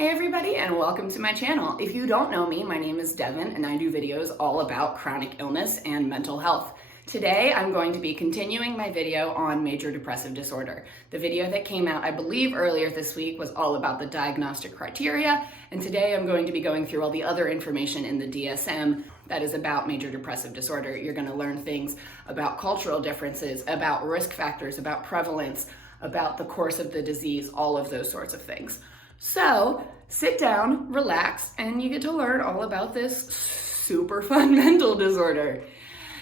Hey everybody, and welcome to my channel. If you don't know me, my name is Devin and I do videos all about chronic illness and mental health. Today I'm going to be continuing my video on major depressive disorder. The video that came out, I believe, earlier this week was all about the diagnostic criteria, and today I'm going to be going through all the other information in the DSM that is about major depressive disorder. You're going to learn things about cultural differences, about risk factors, about prevalence, about the course of the disease, all of those sorts of things. So sit down, relax, and you get to learn all about this super fun mental disorder.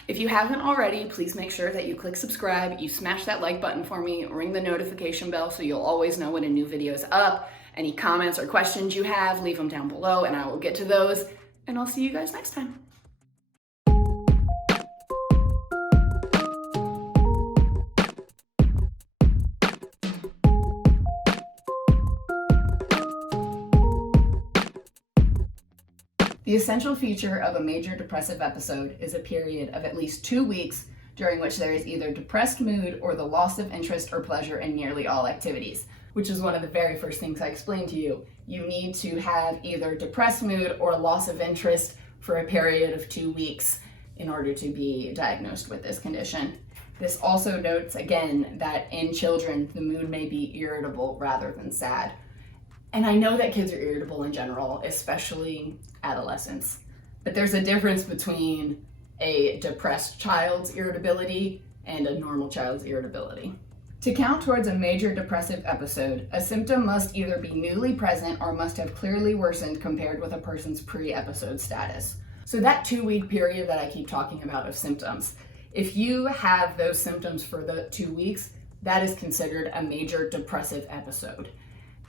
If you haven't already, please make sure that you click subscribe, you smash that like button for me, ring the notification bell so you'll always know when a new video is up. Any comments or questions you have, leave them down below and I will get to those, and I'll see you guys next time. The essential feature of a major depressive episode is a period of at least 2 weeks during which there is either depressed mood or the loss of interest or pleasure in nearly all activities, which is one of the very first things I explained to you. You need to have either depressed mood or loss of interest for a period of 2 weeks in order to be diagnosed with this condition. This also notes, again, that in children, the mood may be irritable rather than sad. And I know that kids are irritable in general, especially adolescents, but there's a difference between a depressed child's irritability and a normal child's irritability. To count towards a major depressive episode, a symptom must either be newly present or must have clearly worsened compared with a person's pre-episode status. So that 2-week period that I keep talking about of symptoms, if you have those symptoms for the 2 weeks, that is considered a major depressive episode.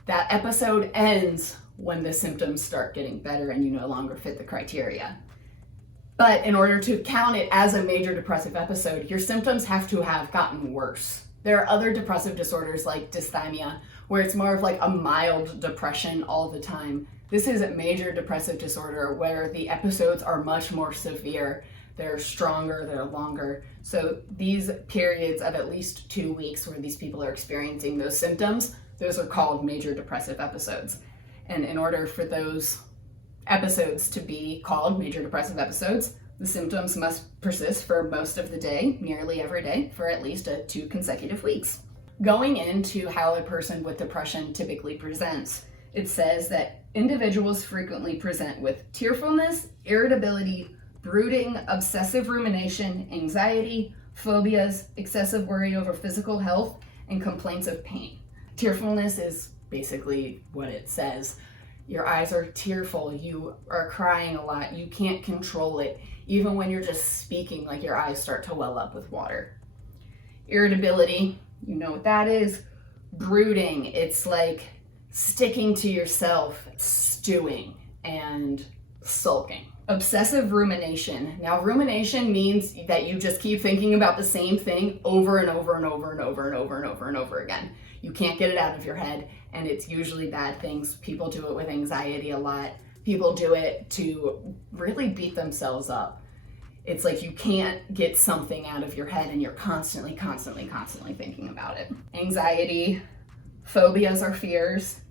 That episode ends when the symptoms start getting better and you no longer fit the criteria. But in order to count it as a major depressive episode, your symptoms have to have gotten worse. There are other depressive disorders like dysthymia, where it's more of like a mild depression all the time. This is a major depressive disorder where the episodes are much more severe. They're stronger, they're longer. So these periods of at least 2 weeks where these people are experiencing those symptoms, those are called major depressive episodes. And in order for those episodes to be called major depressive episodes, the symptoms must persist for most of the day, nearly every day, for at least 2 consecutive weeks. Going into how a person with depression typically presents, it says that individuals frequently present with tearfulness, irritability, brooding, obsessive rumination, anxiety, phobias, excessive worry over physical health, and complaints of pain. Tearfulness is basically what it says. Your eyes are tearful, you are crying a lot, you can't control it. Even when you're just speaking, like your eyes start to well up with water. Irritability, you know what that is. Brooding, it's like sticking to yourself, stewing, and sulking. Obsessive rumination. Now, rumination means that you just keep thinking about the same thing over and over and over and over and over and over and over again. You can't get it out of your head, and it's usually bad things. People do it with anxiety a lot. People do it to really beat themselves up. It's like you can't get something out of your head and you're constantly thinking about it. Anxiety, phobias or fears,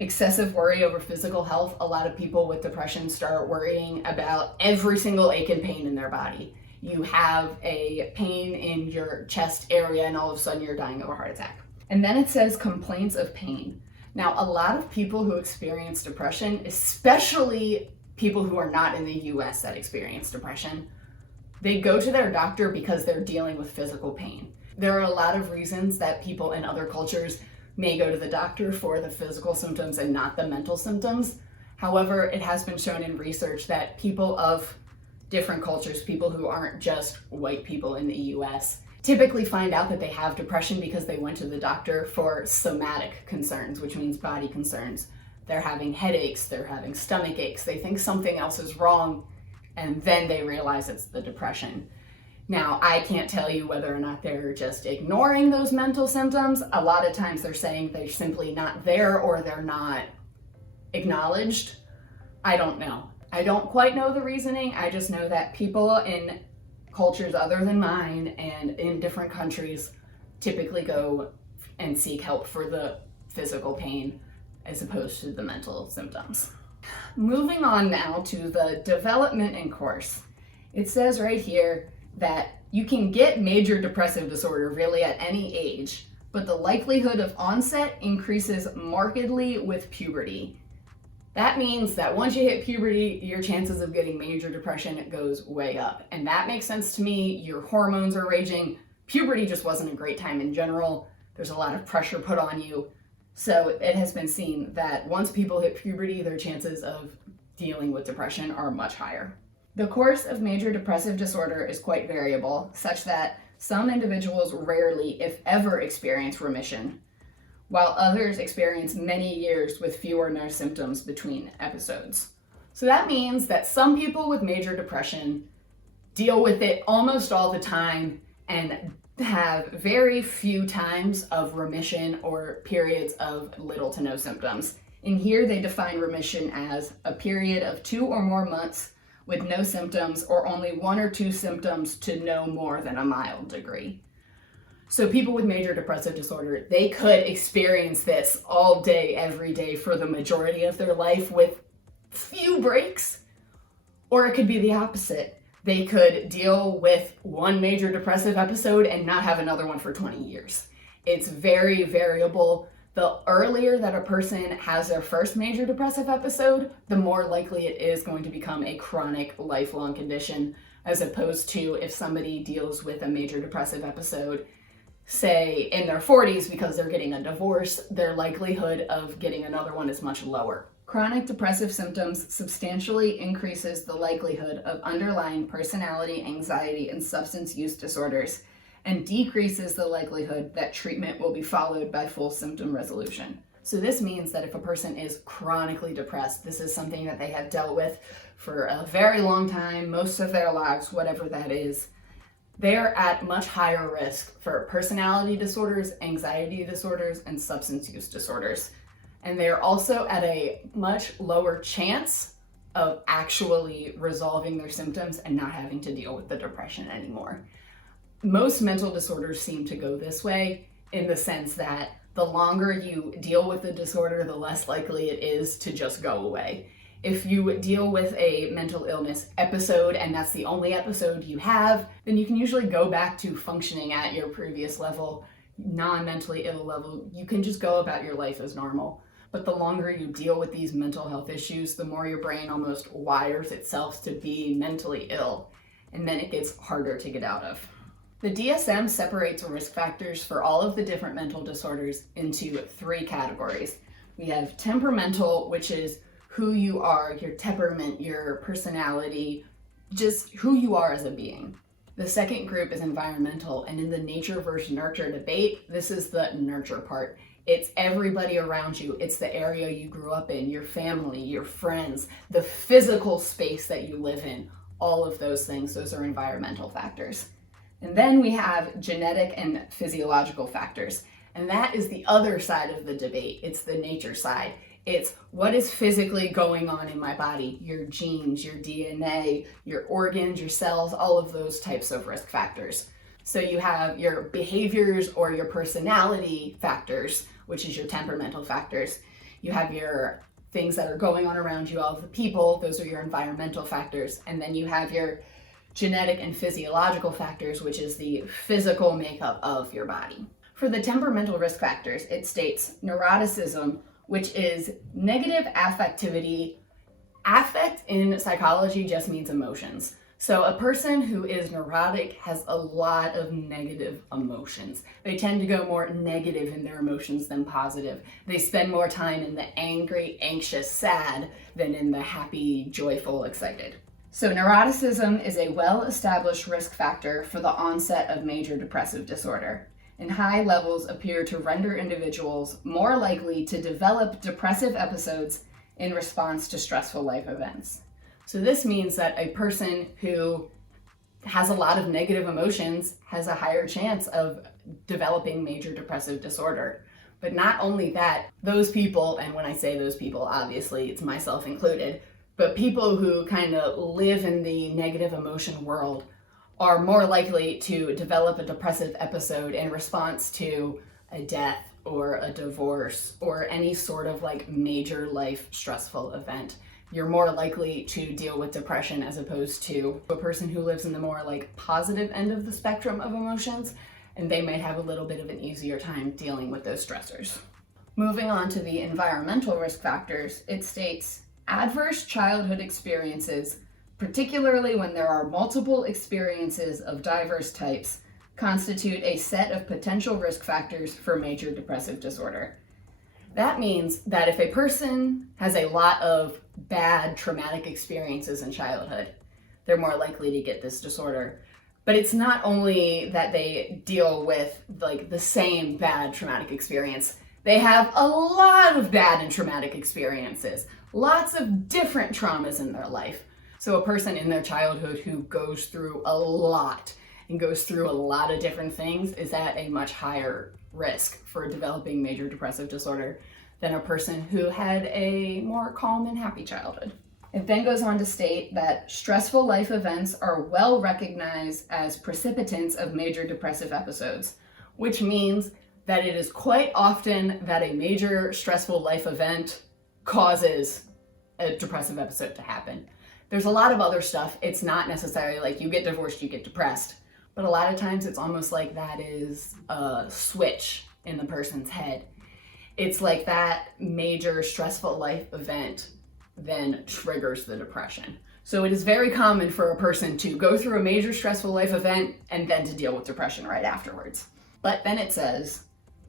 excessive worry over physical health. A lot of people with depression start worrying about every single ache and pain in their body. You have a pain in your chest area and all of a sudden you're dying of a heart attack. And then it says complaints of pain. Now, a lot of people who experience depression, especially people who are not in the US that experience depression, they go to their doctor because they're dealing with physical pain. There are a lot of reasons that people in other cultures may go to the doctor for the physical symptoms and not the mental symptoms. However, it has been shown in research that people of different cultures, people who aren't just white people in the US, typically find out that they have depression because they went to the doctor for somatic concerns, which means body concerns. They're having headaches, they're having stomach aches, they think something else is wrong, and then they realize it's the depression. Now, I can't tell you whether or not they're just ignoring those mental symptoms. A lot of times they're saying they're simply not there or they're not acknowledged. I don't know. I don't quite know the reasoning. I just know that people in cultures other than mine and in different countries typically go and seek help for the physical pain as opposed to the mental symptoms. Moving on now to the development and course. It says right here that you can get major depressive disorder really at any age, but the likelihood of onset increases markedly with puberty. That means that once you hit puberty, your chances of getting major depression goes way up. And that makes sense to me. Your hormones are raging. Puberty just wasn't a great time in general. There's a lot of pressure put on you. So it has been seen that once people hit puberty, their chances of dealing with depression are much higher. The course of major depressive disorder is quite variable, such that some individuals rarely, if ever, experience remission, while others experience many years with few or no symptoms between episodes. So that means that some people with major depression deal with it almost all the time and have very few times of remission or periods of little to no symptoms. In here, they define remission as a period of 2 or more months with no symptoms or only 1 or 2 symptoms to no more than a mild degree. So people with major depressive disorder, they could experience this all day, every day for the majority of their life with few breaks, or it could be the opposite. They could deal with one major depressive episode and not have another one for 20 years. It's very variable. The earlier that a person has their first major depressive episode, the more likely it is going to become a chronic, lifelong condition, as opposed to if somebody deals with a major depressive episode, say in their 40s because they're getting a divorce, their likelihood of getting another one is much lower. Chronic depressive symptoms substantially increases the likelihood of underlying personality, anxiety, and substance use disorders, and decreases the likelihood that treatment will be followed by full symptom resolution. So this means that if a person is chronically depressed, this is something that they have dealt with for a very long time, most of their lives, whatever that is, they're at much higher risk for personality disorders, anxiety disorders, and substance use disorders. And they're also at a much lower chance of actually resolving their symptoms and not having to deal with the depression anymore. Most mental disorders seem to go this way, in the sense that the longer you deal with the disorder, the less likely it is to just go away. If you deal with a mental illness episode and that's the only episode you have, then you can usually go back to functioning at your previous level, non-mentally ill level. You can just go about your life as normal. But the longer you deal with these mental health issues, the more your brain almost wires itself to be mentally ill, and then it gets harder to get out of. The DSM separates risk factors for all of the different mental disorders into 3 categories. We have temperamental, which is who you are, your temperament, your personality, just who you are as a being. The second group is environmental, and in the nature versus nurture debate, this is the nurture part. It's everybody around you. It's the area you grew up in, your family, your friends, the physical space that you live in, all of those things. Those are environmental factors. And then we have genetic and physiological factors, and that is the other side of the debate. It's the nature side. It's what is physically going on in my body, your genes, your DNA, your organs, your cells, all of those types of risk factors. So you have your behaviors or your personality factors, which is your temperamental factors. You have your things that are going on around you, all of the people, those are your environmental factors. And then you have your genetic and physiological factors, which is the physical makeup of your body. For the temperamental risk factors, it states neuroticism, which is negative affectivity. Affect in psychology just means emotions. So a person who is neurotic has a lot of negative emotions. They tend to go more negative in their emotions than positive. They spend more time in the angry, anxious, sad than in the happy, joyful, excited. So neuroticism is a well-established risk factor for the onset of major depressive disorder, and high levels appear to render individuals more likely to develop depressive episodes in response to stressful life events. So this means that a person who has a lot of negative emotions has a higher chance of developing major depressive disorder. But not only that, those people, and when I say those people, obviously it's myself included, but people who kind of live in the negative emotion world are more likely to develop a depressive episode in response to a death or a divorce or any sort of like major life stressful event, you're more likely to deal with depression as opposed to a person who lives in the more like positive end of the spectrum of emotions, and they might have a little bit of an easier time dealing with those stressors. Moving on to the environmental risk factors, it states adverse childhood experiences, particularly when there are multiple experiences of diverse types, constitute a set of potential risk factors for major depressive disorder. That means that if a person has a lot of bad traumatic experiences in childhood, they're more likely to get this disorder. But it's not only that they deal with like the same bad traumatic experience, they have a lot of bad and traumatic experiences, lots of different traumas in their life. So a person in their childhood who goes through a lot and goes through a lot of different things is at a much higher risk for developing major depressive disorder than a person who had a more calm and happy childhood. It then goes on to state that stressful life events are well recognized as precipitants of major depressive episodes, which means that it is quite often that a major stressful life event causes a depressive episode to happen. There's a lot of other stuff. It's not necessarily like you get divorced, you get depressed. But a lot of times it's almost like that is a switch in the person's head. It's like that major stressful life event then triggers the depression. So it is very common for a person to go through a major stressful life event and then to deal with depression right afterwards. But then it says,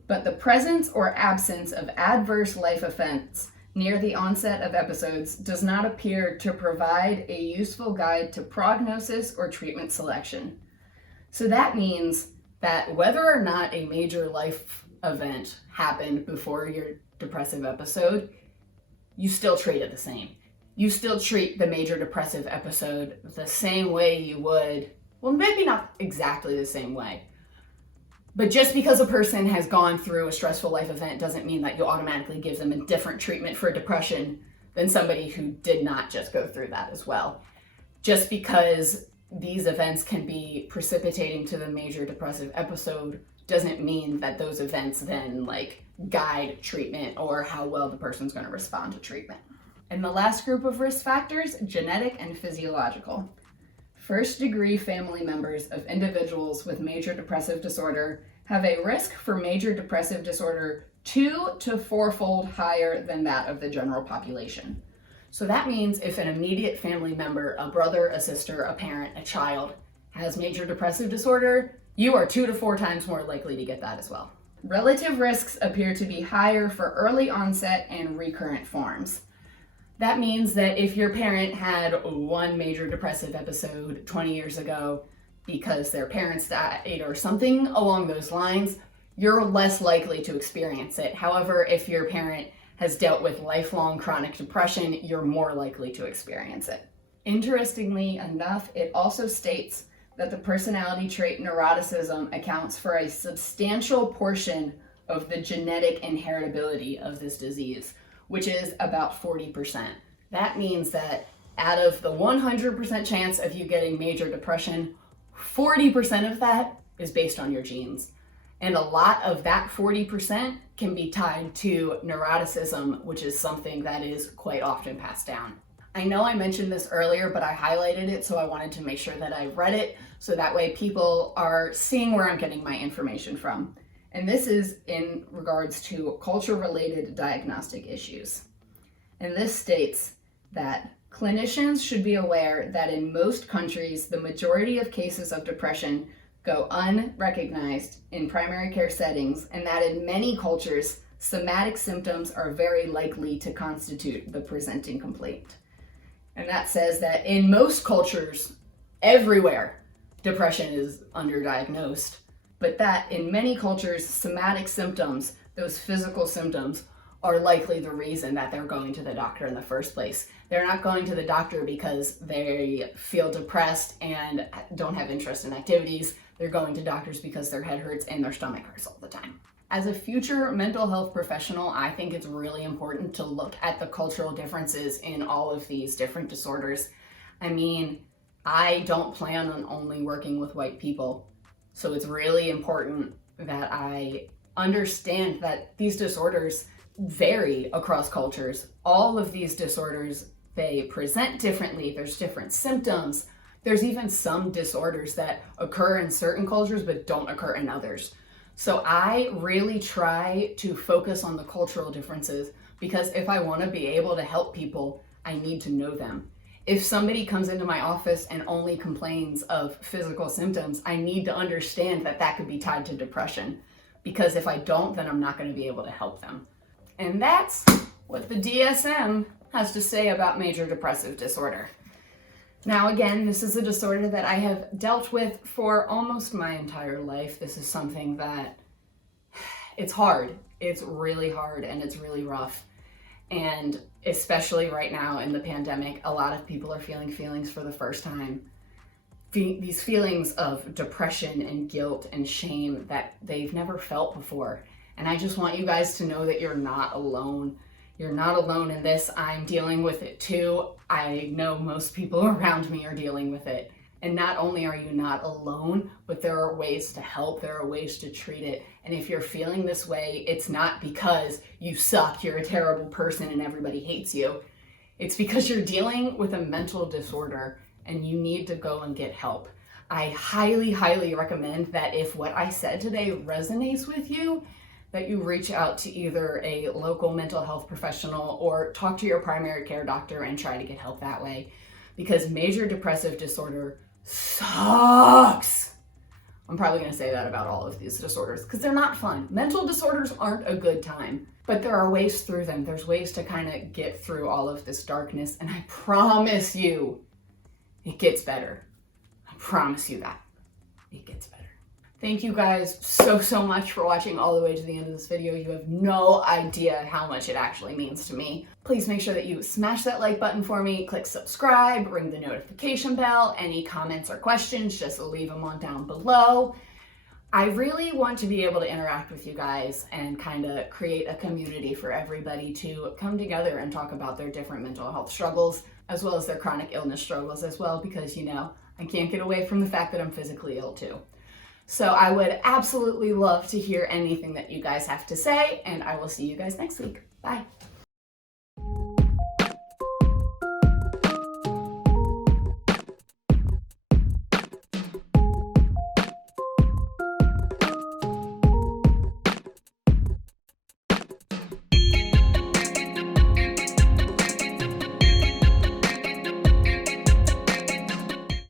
but the presence or absence of adverse life events near the onset of episodes does not appear to provide a useful guide to prognosis or treatment selection. So that means that whether or not a major life event happened before your depressive episode, you still treat it the same. You still treat the major depressive episode the same way you would, well, maybe not exactly the same way, but just because a person has gone through a stressful life event doesn't mean that you automatically give them a different treatment for depression than somebody who did not just go through that as well. Just because these events can be precipitating to the major depressive episode doesn't mean that those events then like guide treatment or how well the person's going to respond to treatment. And the last group of risk factors, genetic and physiological. First degree family members of individuals with major depressive disorder have a risk for major depressive disorder 2 to 4-fold higher than that of the general population. So that means if an immediate family member, a brother, a sister, a parent, a child, has major depressive disorder, you are 2 to 4 times more likely to get that as well. Relative risks appear to be higher for early onset and recurrent forms. That means that if your parent had one major depressive episode 20 years ago because their parents died or something along those lines, you're less likely to experience it. However, if your parent has dealt with lifelong chronic depression, you're more likely to experience it. Interestingly enough, it also states that the personality trait neuroticism accounts for a substantial portion of the genetic inheritability of this disease, which is about 40%. That means that out of the 100% chance of you getting major depression, 40% of that is based on your genes. And a lot of that 40% can be tied to neuroticism, which is something that is quite often passed down. I know I mentioned this earlier, but I highlighted it, so I wanted to make sure that I read it, so that way people are seeing where I'm getting my information from. And this is in regards to culture-related diagnostic issues. And this states that clinicians should be aware that in most countries, the majority of cases of depression go unrecognized in primary care settings, and that in many cultures, somatic symptoms are very likely to constitute the presenting complaint. And that says that in most cultures, everywhere, depression is underdiagnosed, but that in many cultures, somatic symptoms, those physical symptoms, are likely the reason that they're going to the doctor in the first place. They're not going to the doctor because they feel depressed and don't have interest in activities. They're going to doctors because their head hurts and their stomach hurts all the time. As a future mental health professional, I think it's really important to look at the cultural differences in all of these different disorders. I mean, I don't plan on only working with white people, so it's really important that I understand that these disorders vary across cultures. All of these disorders, they present differently. There's different symptoms. There's even some disorders that occur in certain cultures but don't occur in others. So I really try to focus on the cultural differences, because if I want to be able to help people, I need to know them. If somebody comes into my office and only complains of physical symptoms, I need to understand that that could be tied to depression, because if I don't, then I'm not going to be able to help them. And that's what the DSM has to say about major depressive disorder. Now, again, this is a disorder that I have dealt with for almost my entire life. This is something that it's hard. It's really hard and it's really rough. And especially right now in the pandemic, a lot of people are feeling feelings for the first time. These feelings of depression and guilt and shame that they've never felt before. And I just want you guys to know that you're not alone. You're not alone in this. I'm dealing with it too. I know most people around me are dealing with it. And not only are you not alone, but there are ways to help. There are ways to treat it. And if you're feeling this way, it's not because you suck, you're a terrible person and everybody hates you. It's because you're dealing with a mental disorder and you need to go and get help. I highly, highly recommend that if what I said today resonates with you, that you reach out to either a local mental health professional or talk to your primary care doctor and try to get help that way. Because major depressive disorder sucks. I'm probably going to say that about all of these disorders because they're not fun. Mental disorders aren't a good time, but there are ways through them. There's ways to kind of get through all of this darkness, and I promise you, it gets better. I promise you that. It gets better. Thank you guys so much for watching all the way to the end of this video. You have no idea how much it actually means to me. Please make sure that you smash that like button for me, click subscribe, ring the notification bell. Any comments or questions, just leave them on down below. I really want to be able to interact with you guys and kind of create a community for everybody to come together and talk about their different mental health struggles, as well as their chronic illness struggles as well, because I can't get away from the fact that I'm physically ill too. So I would absolutely love to hear anything that you guys have to say, and I will see you guys next week. Bye.